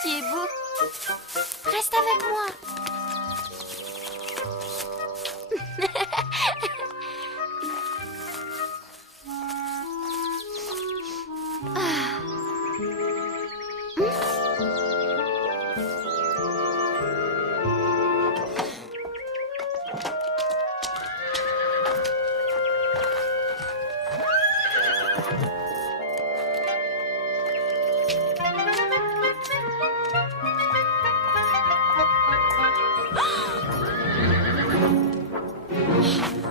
tu es beau. Reste avec moi.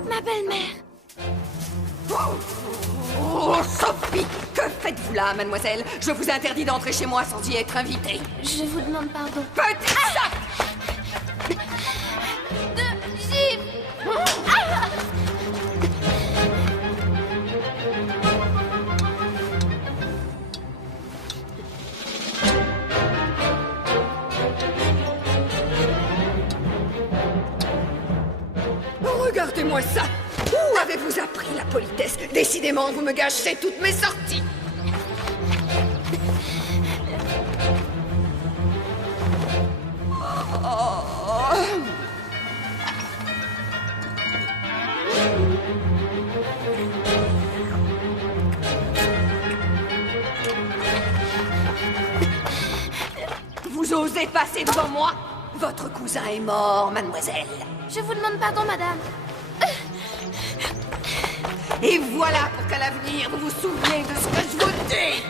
Ma belle-mère. Oh, Sophie! Que faites-vous là, mademoiselle? Je vous interdis d'entrer chez moi sans y être invitée. Je vous demande pardon. Petit sac! De givre. Regardez-moi ça! Où avez-vous appris la politesse? Décidément, vous me gâchez toutes mes sorties! Vous osez passer devant moi? Votre cousin est mort, mademoiselle. Je vous demande pardon, madame. Et voilà pour qu'à l'avenir, vous vous souveniez de ce que je vous dis!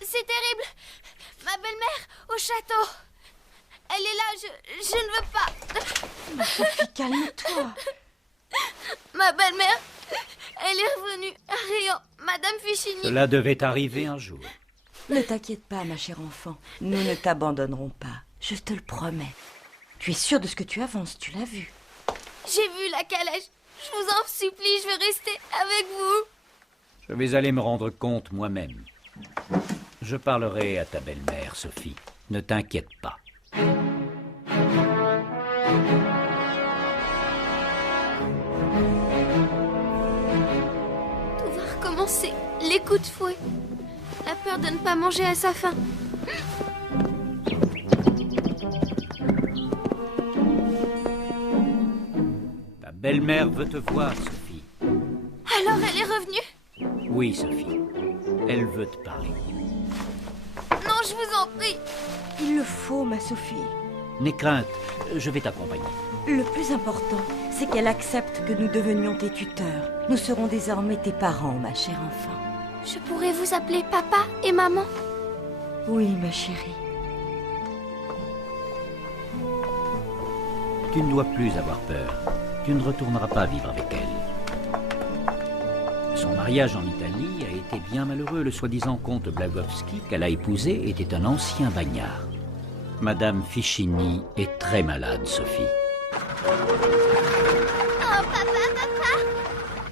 C'est terrible. Ma belle-mère au château. Elle est là, je ne veux pas. Sophie, calme-toi. Ma belle-mère, elle est revenue. Riant, Madame Fichini. Cela devait arriver un jour. Ne t'inquiète pas, ma chère enfant. Nous ne t'abandonnerons pas. Je te le promets. Tu es sûre de ce que tu avances, tu l'as vu. J'ai vu la calèche. Je vous en supplie, je veux rester avec vous. Je vais aller me rendre compte moi-même. Je parlerai à ta belle-mère, Sophie. Ne t'inquiète pas. Tout va recommencer. Les coups de fouet. La peur de ne pas manger à sa faim. Ta belle-mère veut te voir, Sophie. Alors elle est revenue? Oui, Sophie. Elle veut te parler. Non, je vous en prie. Il le faut, ma Sophie. N'aie crainte, je vais t'accompagner. Le plus important, c'est qu'elle accepte que nous devenions tes tuteurs. Nous serons désormais tes parents, ma chère enfant. Je pourrais vous appeler papa et maman? Oui, ma chérie. Tu ne dois plus avoir peur. Tu ne retourneras pas vivre avec elle. Son mariage en Italie a été bien malheureux. Le soi-disant comte Blagowski qu'elle a épousé était un ancien bagnard. Madame Fichini est très malade, Sophie. Oh, papa,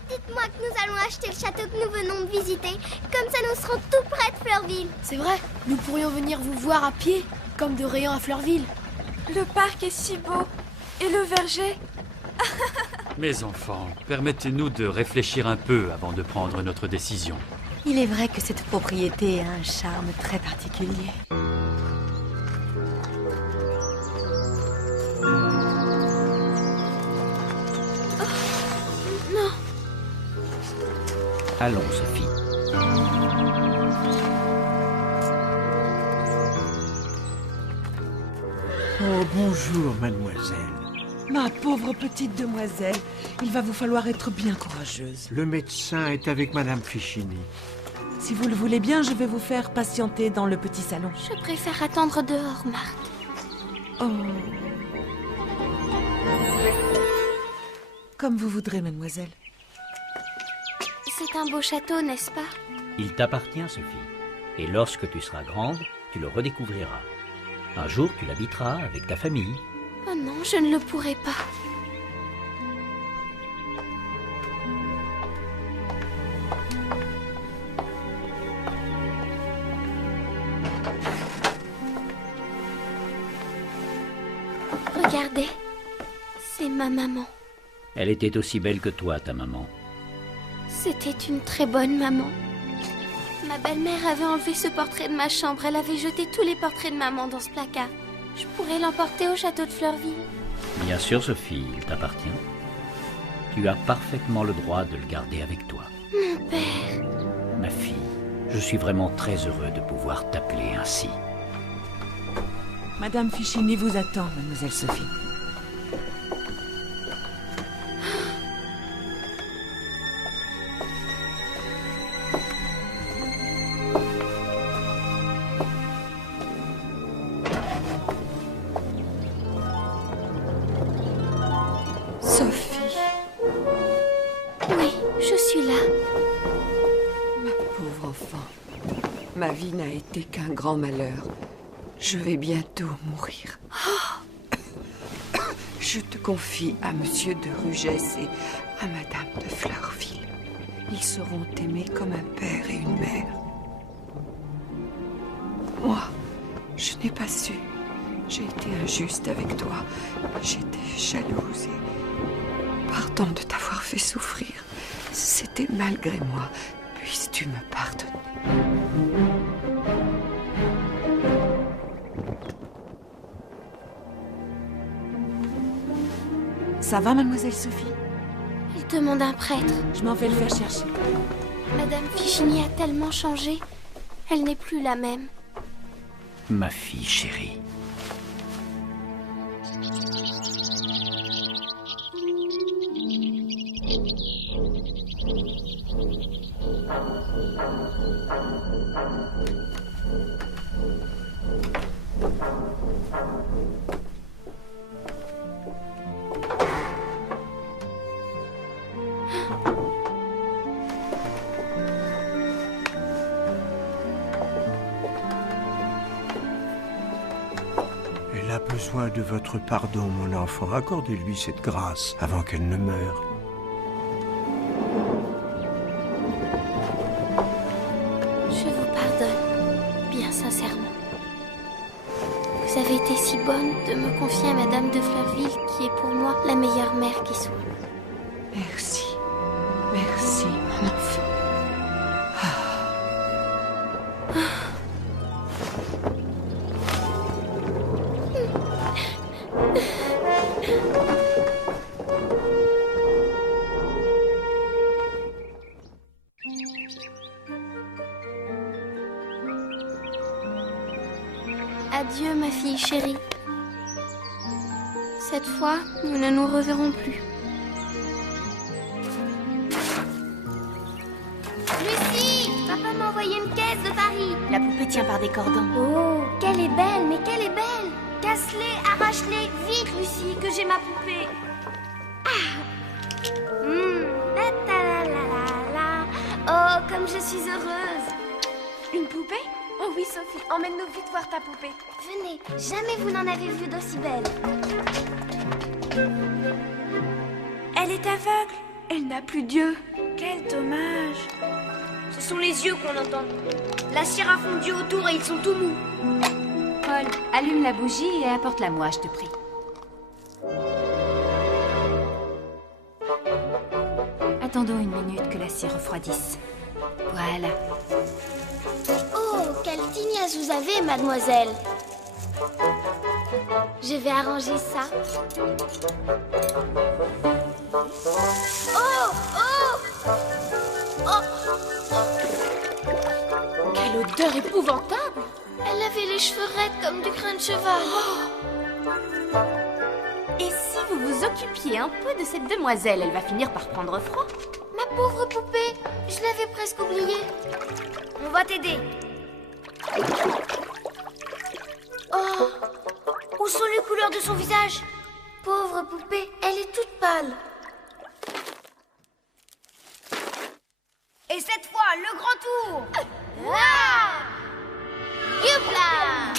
dites-moi que nous allons acheter le château que nous venons de visiter. Comme ça, nous serons tout près de Fleurville. C'est vrai, nous pourrions venir vous voir à pied, comme de Rayon à Fleurville. Le parc est si beau. Et le verger. Mes enfants, permettez-nous de réfléchir un peu avant de prendre notre décision. Il est vrai que cette propriété a un charme très particulier. Non. Allons, Sophie. Oh, bonjour, mademoiselle. Ma pauvre petite demoiselle, il va vous falloir être bien courageuse. Le médecin est avec madame Fichini. Si vous le voulez bien, je vais vous faire patienter dans le petit salon. Je préfère attendre dehors, Marthe. Oh. Comme vous voudrez, mademoiselle. C'est un beau château, n'est-ce pas? Il t'appartient, Sophie. Et lorsque tu seras grande, tu le redécouvriras. Un jour, tu l'habiteras avec ta famille. Oh non, je ne le pourrai pas. Regardez, c'est ma maman. Elle était aussi belle que toi, ta maman. C'était une très bonne maman. Ma belle-mère avait enlevé ce portrait de ma chambre. Elle avait jeté tous les portraits de maman dans ce placard. Je pourrais l'emporter au château de Fleurville. Bien sûr, Sophie, il t'appartient. Tu as parfaitement le droit de le garder avec toi. Mon père... Ma fille, je suis vraiment très heureux de pouvoir t'appeler ainsi. Madame Fichini vous attend, mademoiselle Sophie. Sophie, Oui, je suis là. ma pauvre enfant, ma vie n'a été qu'un grand malheur. Je vais bientôt mourir. Je te confie à Monsieur de Rugès et à Madame de Fleurville. Ils seront aimés comme un père et une mère. Moi, je n'ai pas su. J'ai été injuste avec toi. J'étais jalouse et pardon de t'avoir fait souffrir. C'était malgré moi. Puisses-tu me pardonner? Ça va, mademoiselle Sophie? Il demande un prêtre. Je m'en vais le faire chercher. Madame Fichini a tellement changé. Elle n'est plus la même. Ma fille chérie. Elle a besoin de votre pardon, mon enfant. Accordez-lui cette grâce avant qu'elle ne meure. Je vous pardonne, bien sincèrement. Vous avez été si bonne de me confier à Madame de Fleurville, qui est pour moi la meilleure mère qui soit. Merci. Merci, mon enfant. Adieu, ma fille chérie. Cette fois, nous ne nous reverrons plus. Lucie, papa m'a envoyé une caisse de Paris. La poupée tient par des cordons. Oh, qu'elle est belle, mais qu'elle est belle. Casse-les, arrache-les, vite, Lucie, que j'ai ma poupée. La ta la la la la. Oh, comme je suis heureuse. Une poupée? Oh oui, Sophie, emmène-nous vite voir ta poupée. Venez, jamais vous n'en avez vu d'aussi belle. Elle est aveugle. Elle n'a plus d'yeux. Quel dommage. Ce sont les yeux qu'on entend. La cire a fondu autour et ils sont tout mous. Paul, allume la bougie et apporte-la-moi, je te prie. Attendons une minute que la cire refroidisse. Voilà. Oh, quelle tignasse vous avez, mademoiselle. Je vais arranger ça. Oh, oh, oh. Quelle odeur épouvantable! Elle avait les cheveux raides comme du crin de cheval. Et si vous vous occupiez un peu de cette demoiselle, elle va finir par prendre froid. Ma pauvre poupée, je l'avais presque oubliée. On va t'aider. Oh, Où sont les couleurs de son visage? pauvre poupée, elle est toute pâle. Et cette fois, le grand tour. Youpla!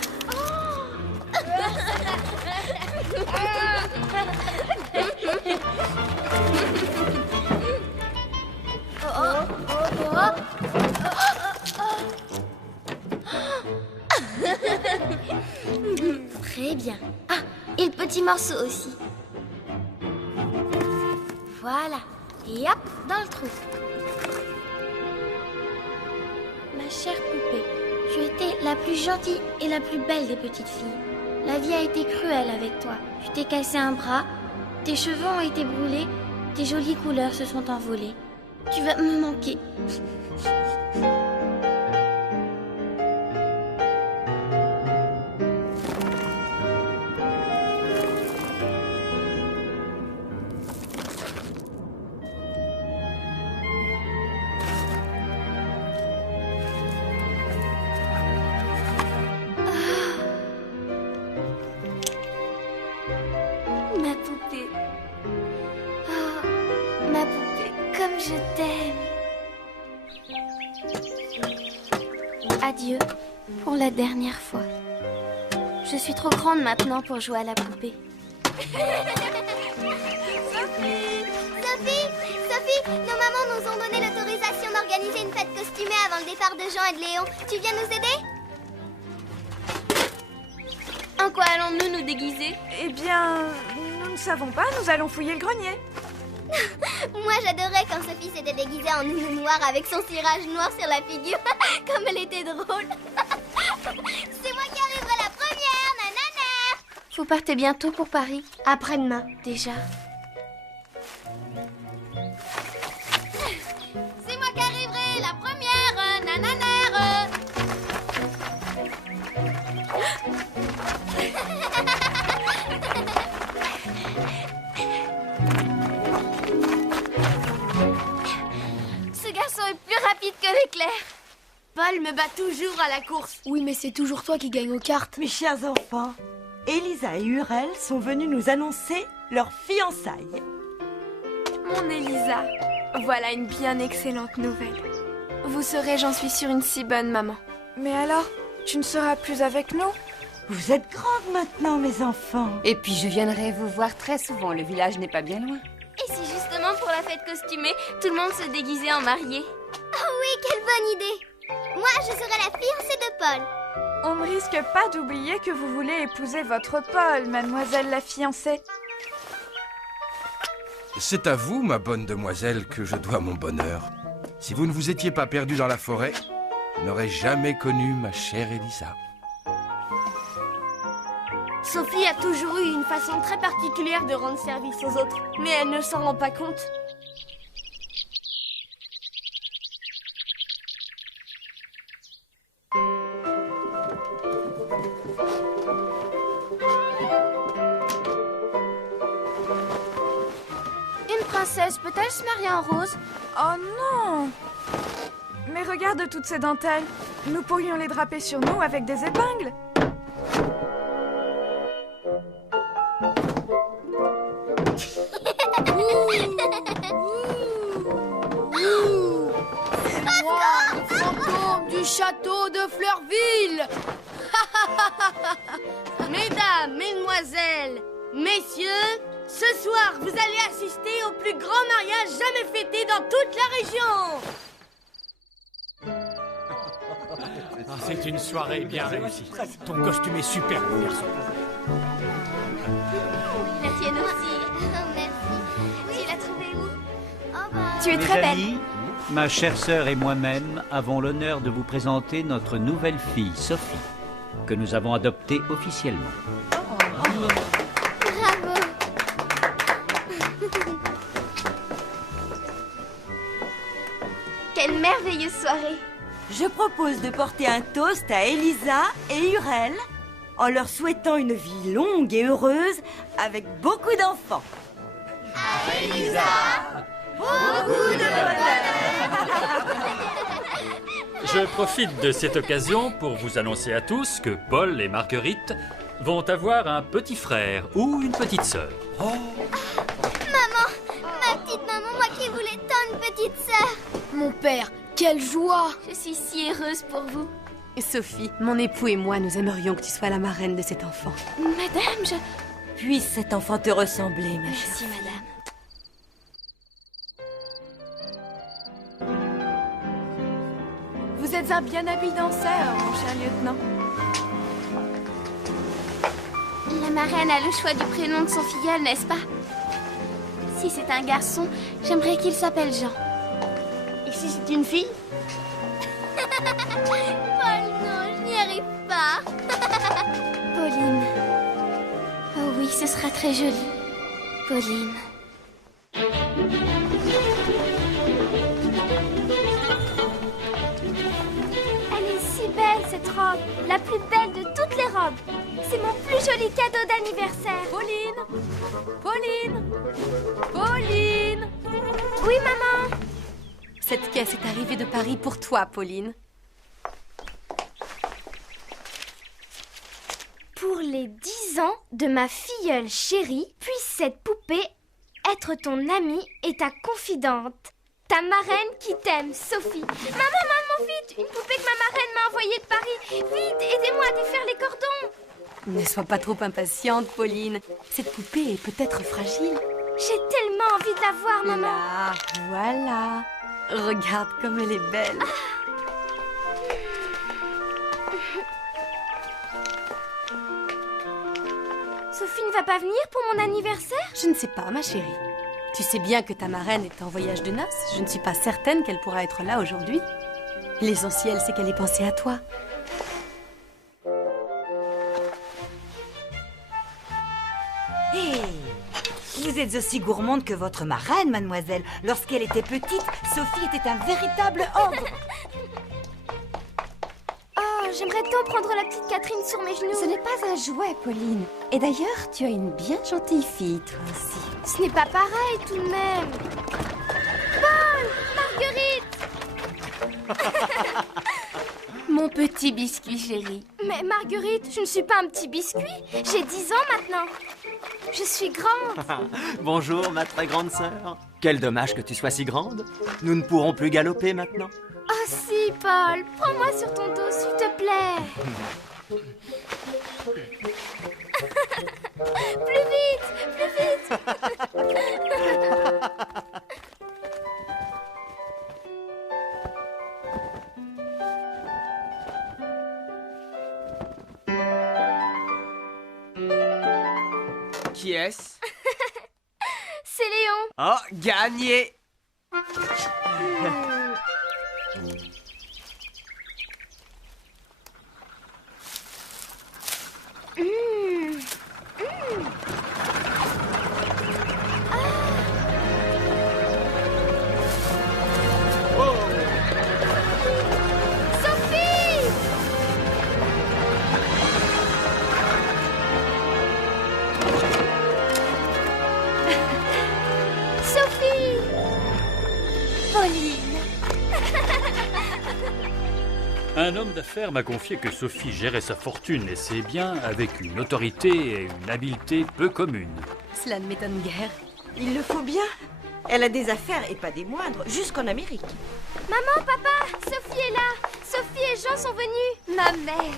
Très bien. Ah, et le petit morceau aussi. Voilà. Et hop, dans le trou. plus gentille et la plus belle des petites filles. La vie a été cruelle avec toi. Tu t'es cassé un bras, tes cheveux ont été brûlés, tes jolies couleurs se sont envolées. Tu vas me manquer. Ma poupée. Oh, ma poupée, comme je t'aime. Adieu, pour la dernière fois. Je suis trop grande maintenant pour jouer à la poupée. Sophie, nos mamans nous ont donné l'autorisation d'organiser une fête costumée avant le départ de Jean et de Léon. Tu viens nous aider? En quoi allons-nous nous déguiser? Eh bien, nous ne savons pas, nous allons fouiller le grenier. Moi, j'adorais quand Sophie s'était déguisée en nounou noir avec son cirage noir sur la figure. Comme elle était drôle. C'est moi qui arriverai la première, nanana. Vous partez bientôt pour Paris? Après-demain, déjà. C'est moi qui arriverai la première, nanana. Ce garçon est plus rapide que l'éclair. Paul me bat toujours à la course. Oui, mais c'est toujours toi qui gagne aux cartes. Mes chers enfants, Elisa et Hurel sont venus nous annoncer leur fiançailles. Mon Elisa, voilà une bien excellente nouvelle. Vous serez, j'en suis sûre, une si bonne maman. Mais alors, tu ne seras plus avec nous? Vous êtes grandes maintenant, mes enfants. Et puis je viendrai vous voir très souvent, le village n'est pas bien loin. Et si justement pour la fête costumée, tout le monde se déguisait en marié? Oh oui, quelle bonne idée. Moi, je serai la fiancée de Paul. On ne risque pas d'oublier que vous voulez épouser votre Paul, mademoiselle la fiancée. C'est à vous, ma bonne demoiselle, que je dois mon bonheur. Si vous ne vous étiez pas perdue dans la forêt, je n'aurais jamais connu ma chère Elisa. Sophie a toujours eu une façon très particulière de rendre service aux autres, mais elle ne s'en rend pas compte. Une princesse peut-elle se marier en rose? Oh non! Mais regarde toutes ces dentelles. Nous pourrions les draper sur nous avec des épingles. C'est moi, le fantôme du château de Fleurville. Mesdames, mesdemoiselles, messieurs, ce soir, vous allez assister au plus grand mariage jamais fêté dans toute la région. C'est une soirée bien réussie. Ton costume est super, mon garçon. La tienne aussi. Merci. Tu l'as trouvée où? Oh bah... Tu es très belle. Amis, ma chère sœur et moi-même avons l'honneur de vous présenter notre nouvelle fille, Sophie, que nous avons adoptée officiellement. Bravo. Quelle merveilleuse soirée. Je propose de porter un toast à Elisa et Hurel en leur souhaitant une vie longue et heureuse avec beaucoup d'enfants. À Elisa, beaucoup de bonheur. Je profite de cette occasion pour vous annoncer à tous que Paul et Marguerite vont avoir un petit frère ou une petite sœur. Maman, ma petite maman, moi qui voulais tant une petite sœur. Mon père, quelle joie! Je suis si heureuse pour vous. Sophie, mon époux et moi, nous aimerions que tu sois la marraine de cet enfant. Madame, Puisse cet enfant te ressembler, ma Merci, chère. madame. Vous êtes un bien habile danseur, mon cher lieutenant. La marraine a le choix du prénom de son filleul, n'est-ce pas? Si c'est un garçon, j'aimerais qu'il s'appelle Jean. Et si c'est une fille? Paul, non, je n'y arrive pas. Pauline. Oh oui, ce sera très joli. Pauline. Elle est si belle, cette robe. La plus belle de toutes les robes. C'est mon plus joli cadeau d'anniversaire. Pauline! Pauline! Pauline! Oui, maman. Cette caisse est arrivée de Paris pour toi, Pauline. Pour les 10 ans de ma filleule chérie, puisse cette poupée être ton amie et ta confidente. Ta marraine qui t'aime, Sophie. Maman, vite! Une poupée que ma marraine m'a envoyée de Paris. Vite, aidez-moi à défaire les cordons. Ne sois pas trop impatiente, Pauline. Cette poupée est peut-être fragile. J'ai tellement envie de la voir, maman. Là, voilà. Regarde comme elle est belle. Sophie ne va pas venir pour mon anniversaire? Je ne sais pas, ma chérie. Tu sais bien que ta marraine est en voyage de noces. Je ne suis pas certaine qu'elle pourra être là aujourd'hui. L'essentiel, c'est qu'elle ait pensé à toi. Hé, vous êtes aussi gourmande que votre marraine, mademoiselle. Lorsqu'elle était petite, Sophie était un véritable ogre. Oh, j'aimerais tant prendre la petite Catherine sur mes genoux. Ce n'est pas un jouet, Pauline. Et d'ailleurs, tu as une bien gentille fille, toi aussi. Ce n'est pas pareil, tout de même. Paul! Marguerite! Mon petit biscuit chéri. Mais Marguerite, je ne suis pas un petit biscuit. J'ai 10 ans maintenant. Je suis grande. Bonjour, ma très grande sœur. Quel dommage que tu sois si grande. Nous ne pourrons plus galoper maintenant. Oh si, Paul. Prends-moi sur ton dos, s'il te plaît. Plus vite, plus vite. Qui est-ce? C'est Léon. Oh, gagné! Un homme d'affaires m'a confié que Sophie gérait sa fortune et ses biens avec une autorité et une habileté peu communes. Cela ne m'étonne guère. Il le faut bien. Elle a des affaires, et pas des moindres, jusqu'en Amérique. Maman, papa, Sophie est là. Sophie et Jean sont venus. Ma mère.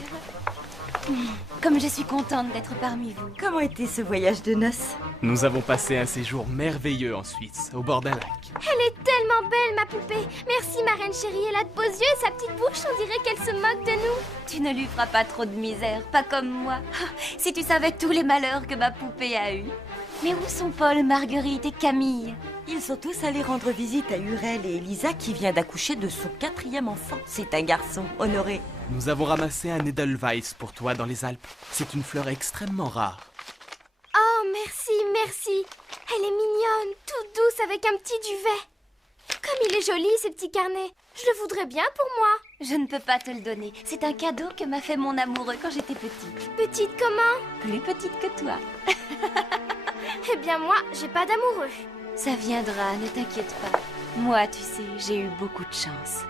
Comme je suis contente d'être parmi vous. Comment était ce voyage de noces? Nous avons passé un séjour merveilleux en Suisse, au bord d'un lac. Elle est tellement belle, ma poupée. Merci, ma reine chérie. Elle a de beaux yeux et sa petite bouche, on dirait qu'elle se moque de nous. Tu ne lui feras pas trop de misère, pas comme moi. Si tu savais tous les malheurs que ma poupée a eus. Mais où sont Paul, Marguerite et Camille? Ils sont tous allés rendre visite à Urel et Elisa qui vient d'accoucher de son 4e enfant. C'est un garçon, Honoré. Nous avons ramassé un Edelweiss pour toi dans les Alpes. C'est une fleur extrêmement rare. Oh, merci, merci. Elle est mignonne, toute douce avec un petit duvet. Comme il est joli, ce petit carnet. Je le voudrais bien pour moi. Je ne peux pas te le donner. C'est un cadeau que m'a fait mon amoureux quand j'étais petite. Petite comment? Plus petite que toi. Eh bien moi, j'ai pas d'amoureux. Ça viendra, ne t'inquiète pas. Moi, tu sais, j'ai eu beaucoup de chance.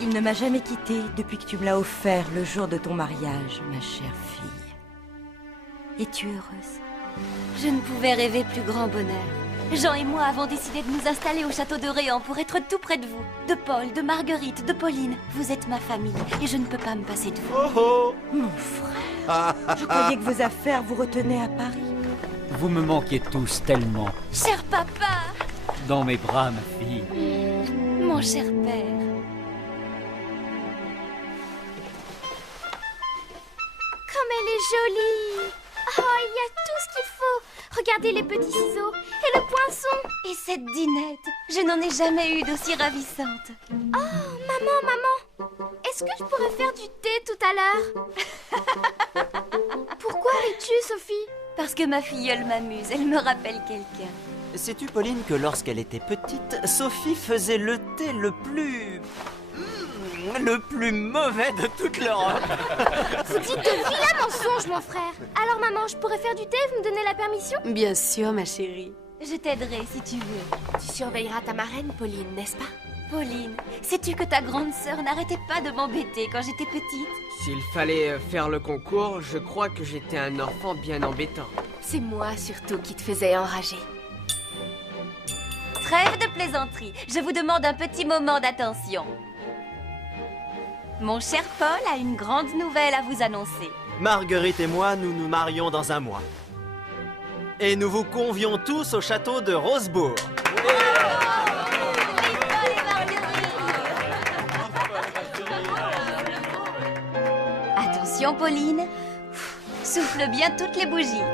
Il ne m'a jamais quittée depuis que tu me l'as offert le jour de ton mariage, ma chère fille. Es-tu heureuse? Je ne pouvais rêver plus grand bonheur. Jean et moi avons décidé de nous installer au château de Réan pour être tout près de vous. De Paul, de Marguerite, de Pauline. Vous êtes ma famille et je ne peux pas me passer de vous. Oh oh! Mon frère, je croyais que vos affaires vous retenaient à Paris. Vous me manquiez tous tellement. Cher papa! Dans mes bras, ma fille. Mon cher père. Comme elle est jolie. Oh, il y a tout ce qu'il faut Regardez les petits ciseaux et le poinçon. Et cette dinette, je n'en ai jamais eu d'aussi ravissante. Oh, maman, est-ce que je pourrais faire du thé tout à l'heure? Pourquoi ris-tu, Sophie? Parce que ma filleule m'amuse, elle me rappelle quelqu'un. Sais-tu, Pauline, que lorsqu'elle était petite, Sophie faisait le thé le plus mauvais de toute l'Europe. Vous dites de vilains mensonges, mon frère. Alors, maman, je pourrais faire du thé? Vous me donnez la permission? Bien sûr, ma chérie. Je t'aiderai si tu veux. Tu surveilleras ta marraine, Pauline, n'est-ce pas? Pauline, sais-tu que ta grande sœur n'arrêtait pas de m'embêter quand j'étais petite? S'il fallait faire le concours, je crois que j'étais un enfant bien embêtant. C'est moi surtout qui te faisais enrager. Trêve de plaisanterie, je vous demande un petit moment d'attention. Mon cher Paul a une grande nouvelle à vous annoncer. Marguerite et moi, nous nous marions dans un mois. Et nous vous convions tous au château de Rosebourg. Attention, Pauline. Souffle bien toutes les bougies.